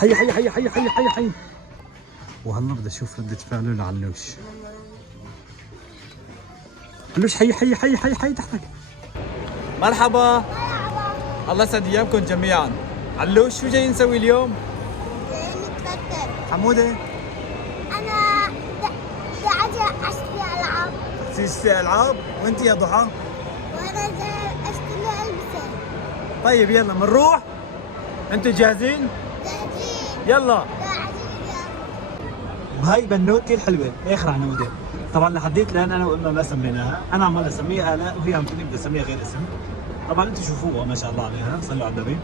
حي حي حي حي حي حي حي. وهلا بدي اشوف ردة فعله لعلوش. علوش حي حي حي حي حي تحتك. مرحبا. الله يسعد ايامكم جميعا. علوش شو جاي نسوي اليوم؟ نتفكر. حمودة أنا بدي أشتري ألعاب. تشتري العاب؟ وانت يا ضحى؟ وأنا أشتري ألبسة. طيب يلا بنروح. انتوا جاهزين؟ جاهزين. يلا. جاهزين. وهي بنوتي الحلوه اخر عنوده. طبعا لحديت الان انا وامها ما سميناها، انا عمال اسميها الاء وهي عم تقول بدي اسميها غير اسم. طبعا انتم شوفوها ما شاء الله عليها، صلوا على النبي.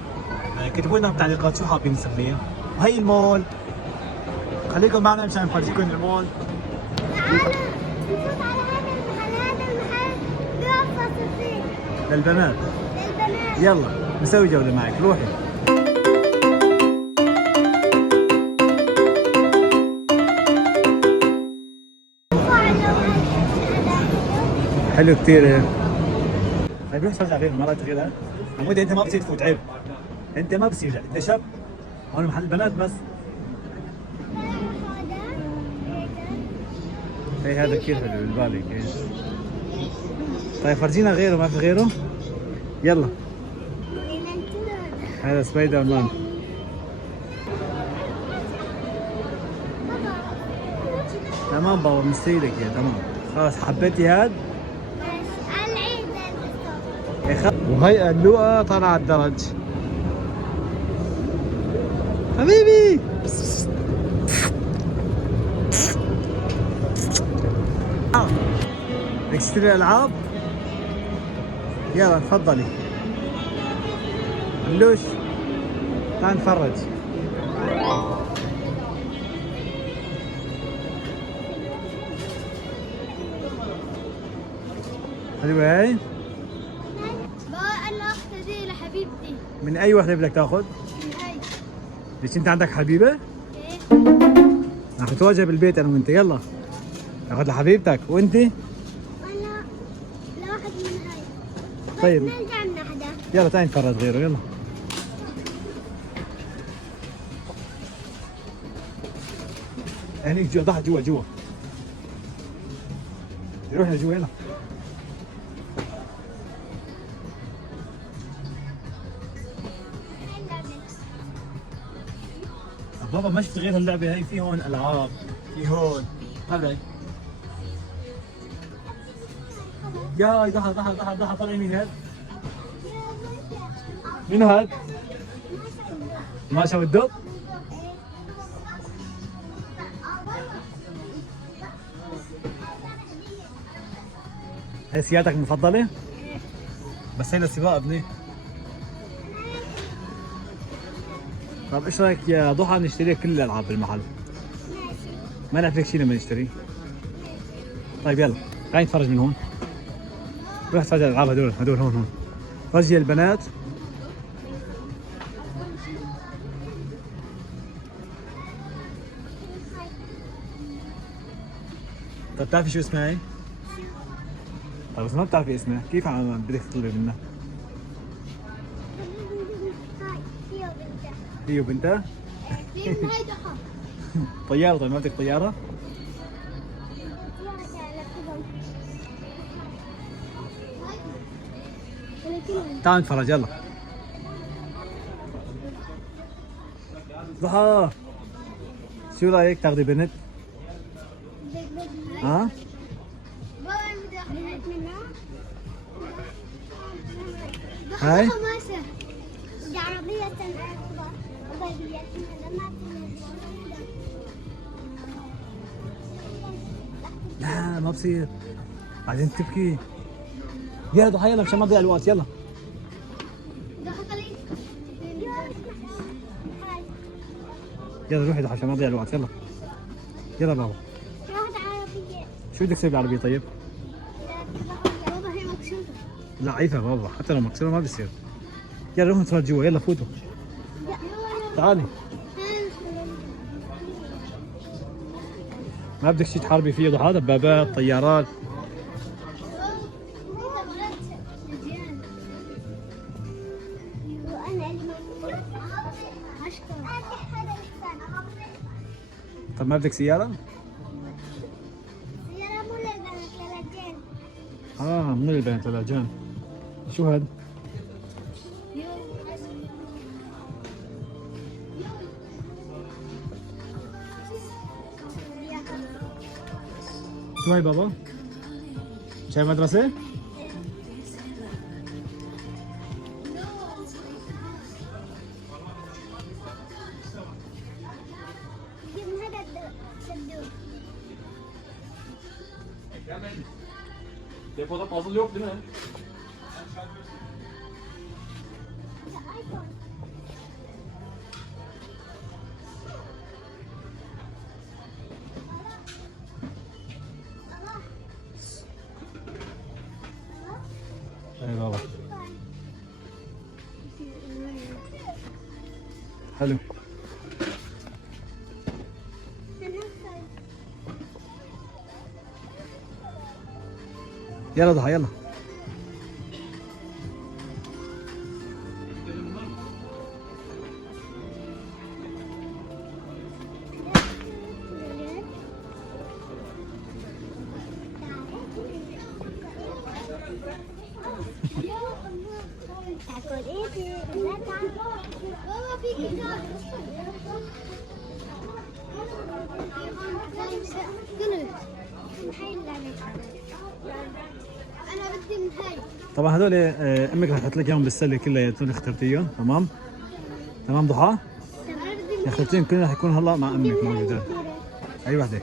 كتبوا لنا بالتعليقات شو حابين نسميها. وهي المول. خليكم معنا مشان نفرجيكم المول. تعالوا نفوت على هذا المحل. هذا المحل بيوفر فيه للبنات. للبنات. يلا نسوي جوله معك، روحي. حلو كثير. طيب روح تفرج على غيره، مرات غيرها. عمودي انت ما بصير تفوت، عيب. انت ما بصير، انت شاب. هون محل البنات بس. هي هذا كثير حلو بالبالي كيف. طيب فرجينا غيره، ما في غيره؟ يلا. هذا سبايدر مان. تمام بابا مستيلك يا تمام. خلاص حبيتي هاد؟ وهي اللؤة طالعة على الدرج. حبيبي بدك تشتري العاب؟ يلا تفضلي. علوش تعال نتفرج. حلوة هاي؟ أنا أخذ هذه لحبيبتي. من أي وحدة بدك تاخذ؟ من هاي. ليش أنت عندك حبيبة؟ إيه. رح نتواجه بالبيت أنا وأنت. يلا تاخذ لحبيبتك وأنت؟ أنا لواحد من هاي. طيب نرجع من أحدى. يلا تعال نتفرج غيره. يلا هنيك جوا، ضحى جوا جوا. روح لجوا يلا. بابا ما شفت غير هاللعبة هي. في هون ألعاب، في هون. طلعي يا ضحى ضحى ضحى ضحى. طلعي مين هاد؟ مين هاد؟ ماشا والدب؟ هي سيارتك المفضلة؟ بس هي للسباق ابني. طيب ايش رايك يا ضحى نشتري كل الالعاب بالمحل؟ ما نعرف لك شيء لما نشتري. طيب يلا تعالي نتفرج من هون. روح تفرج على الالعاب هدول هون. فرجي البنات. طيب بتعرفي شو اسمها هي؟ طيب بس ما بتعرفي اسمها، كيف عم بدك تطلبي منها؟ هي وبنتها؟ هي هاي دخل. طيارة. طيب ما بدك طيارة؟ تعال نتفرج يلا. ضحى شو رايك تاخذي بنت؟ ها؟ هاي؟ لا ما بصير بعدين تبكي. يلا ضحى يلا مشان ما تضيع الوقت. يلا يلا روحي ضحى مشان ما تضيع الوقت. يلا يلا بابا. شو بدك تسوي بالعربية طيب؟ بابا هي مكسورة. لا عيفة بابا، حتى لو مكسورة ما بصير. يلا روحوا نتفرج جوا. يلا فوتوا تعالي. ما بدك شيء تحاربي فيه ضحى؟ دبابات، طيارات. أشكر. هذا الإحسان. طب ما بدك سيارة؟ سيارة مو للبنات للرجال. من البنات للأجانب. شو هاد؟ شو هاي بابا؟ شاي مدرسة؟ من هذا الصندوق. Depoda puzzle yok değil mi? آيفون. اي بابا. حلو. يلا ضحى يلا. تاكل ايه؟ لا تاكل. بابا في كتاب. انا بدي من هاي. طبعا هذول امك رح تحط لك اياهم بالسله كلياتهم اللي اخترتيهم، تمام؟ تمام ضحى؟ انا بدي من اخترتيهم كلهم رح يكونوا هلا مع امك موجودات. اي وحده؟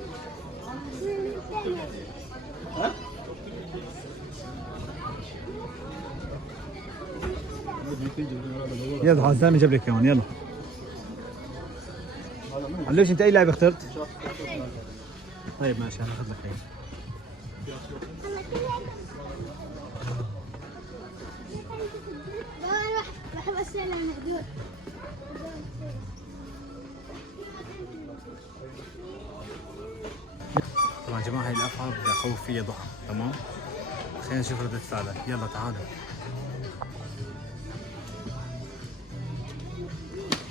يلا ضحى الزلمه جاب لك اياهم، يلا. علوش انت اي لعبه اخترت؟ طيب ماشي انا اخذ لك اياها. راح اسال عن هدول. طبعا يا جماعه هاي الافعى بدي اخوف فيها ضحى، تمام؟ خلينا نشوف ردة فعلها، يلا تعالوا.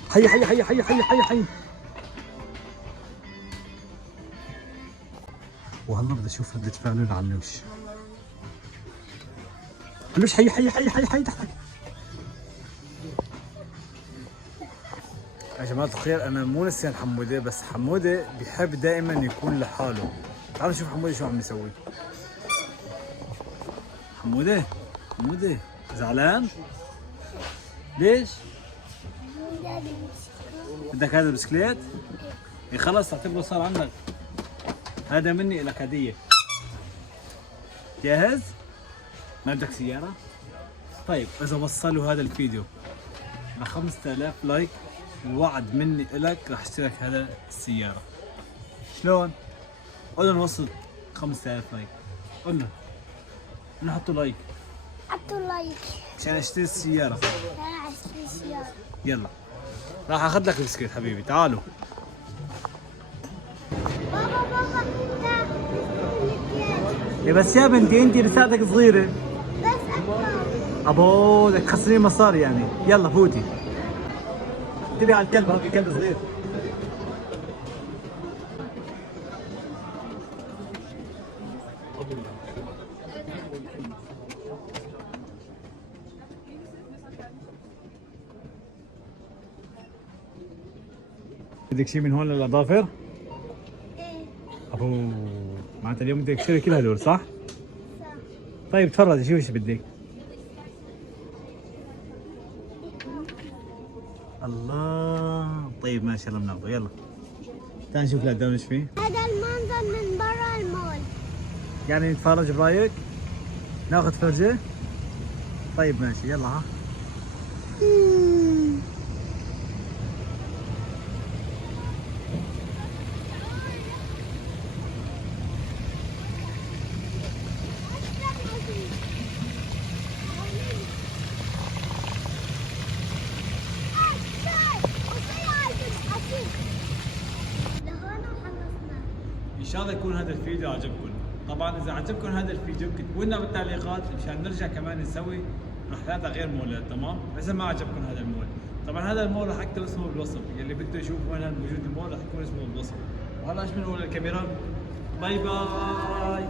حي حي حي حي حي حي حي. وهلا بدي اشوف ردة فعله لعنوش. علوش حي حي حي حي حي تحتك. يا جماعة الخير أنا مو نسيان حمودة، بس حمودة بيحب دائما يكون لحاله. تعالوا نشوف حمودة شو عم يسوي. حمودة حمودة زعلان؟ ليش؟ بدك هذا البسكليت؟ إيه خلص اعتبره صار عندك. هذا مني لك هدية. جاهز؟ ما بدك سيارة؟ طيب إذا وصلوا هذا الفيديو ل 5000 لايك وعد مني إلك راح اشتري لك هذا السيارة. شلون؟ قول لهم وصل 5000 لايك. قول لهم نحطوا لايك. حطوا لايك عشان اشتري السيارة. انا اشتري سيارة. يلا راح اخذ لك البسكوت حبيبي، تعالوا. بابا تعال. يا بس يا بنتي انت لساتك صغيرة. بس اكبر. ابو بدك تخسرين مصاري يعني، يلا فوتي. انتبهي على الكلب، هذا كلب صغير. بدك شيء من هون للاظافر؟ ايه ابو معناتها اليوم بدك تشتري كل هدول صح؟ صح. طيب تفرجي شوفي ايش بدك. الله طيب ماشي يلا بناخذه، يلا تعال نشوف الهدول ايش فيه. هذا المنظر من برا المول. يعني نتفرج برايك؟ ناخذ فرجة؟ طيب ماشي يلا ها. ان شاء الله يكون هذا الفيديو عجبكم. طبعا اذا عجبكم هذا الفيديو اكتبوا لنا بالتعليقات مشان نرجع كمان نسوي رحلات غير مولات، تمام؟ اذا ما عجبكم هذا المول طبعا هذا المول رح اكتب اسمه بالوصف، يلي بده يشوف وين موجود المول رح يكون اسمه بالوصف. وهلا ايش بنقول للكاميرا؟ باي باي.